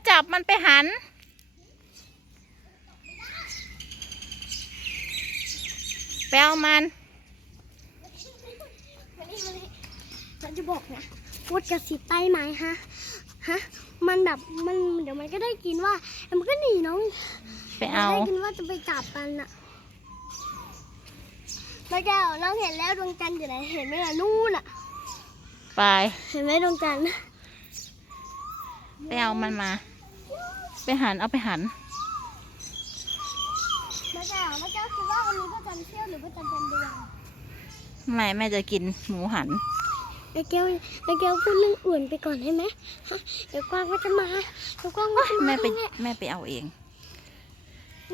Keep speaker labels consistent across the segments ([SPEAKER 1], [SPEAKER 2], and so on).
[SPEAKER 1] ไม่จับมันไปหันไปเอามัน
[SPEAKER 2] มานี่มานี่ฉันจะบอกนะว่าจะสิใต้ไหมฮะฮะมันแบบมันเดี๋ยวมันก็ได้กินว่าแล้วมันก็หนีน้อง
[SPEAKER 1] ไปเอา
[SPEAKER 2] ได้กินว่าจะไปจับมันอะแม่แก้วน้องเห็นแล้วดวงจันทร์อยู่ไหนเห็นไหมล่ะนู่นอะ
[SPEAKER 1] ไป
[SPEAKER 2] เห็นไหมดวงจันทร์
[SPEAKER 1] ไปเอามันมา ไปหันเอาไปหัน
[SPEAKER 2] แม่แก้วแม่แก้วคิดว่าวันนี้พระจันทร์เที่ยวหรือพระจันทร์เต็มดวง
[SPEAKER 1] ไม่แม่จะกินหมูหัน
[SPEAKER 2] แม่แก้วแม่แก้วพูดเรื่องอื่นไปก่อนได้ไหมฮะเดี๋ยวกวางก็จะมาเดี๋ยวกวางก็จะมา
[SPEAKER 1] แม่ไป
[SPEAKER 2] เนี่ย
[SPEAKER 1] แม่ไปเอาเอง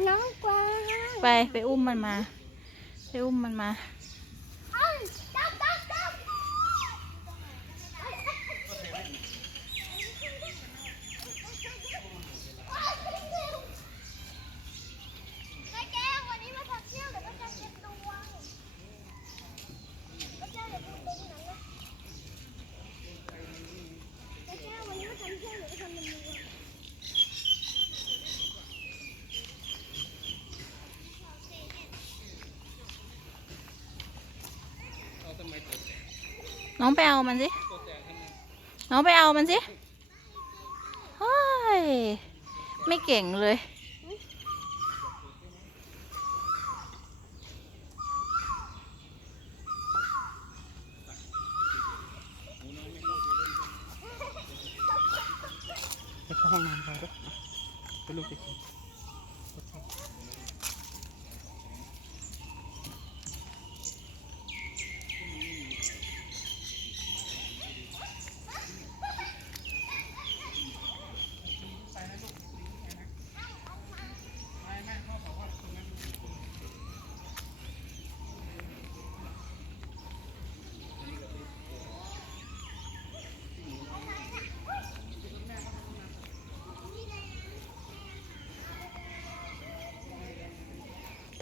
[SPEAKER 2] น้องกวาง
[SPEAKER 1] ไปไปอุ้มมันมา ไปอุ้มมันมา
[SPEAKER 2] เอ้ยจับจับจับแม่แก้ววันนี้มาทักเที่ยวหรือว่าจะเก็บดวงแม่แก้วอย่าพูดตรงนั้นนะแม่แก้ววันนี้มาทำเที่ยวหรือว่าทำเป็นดวง
[SPEAKER 1] น้องไปเอามันสิ น้องไปเอามันสิเฮ้ยไม่เก่งเลย
[SPEAKER 3] ไปเข้าห้องน้ำไปด้วยไปลูกไปกิน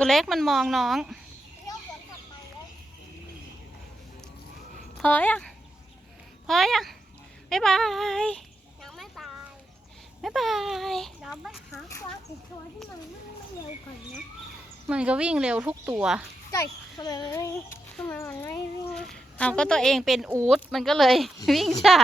[SPEAKER 1] ตัวเล็กมันมองน้องพอยังพอยังบ๊ายบาย
[SPEAKER 2] ยังไม่ตาย
[SPEAKER 1] บ๊ายบาย
[SPEAKER 2] เดี๋ยวไปหากวางอีกตัวที่มันวิ่งไม่เร็วกว่านี้
[SPEAKER 1] มันก็วิ่งเร็วทุกตัว
[SPEAKER 2] ไก่ทำไมมันไม่ทำไมมันไม่วิ่ง
[SPEAKER 1] เอาก็ตัวเองเป็นอูดมันก็เลยวิ่งช้า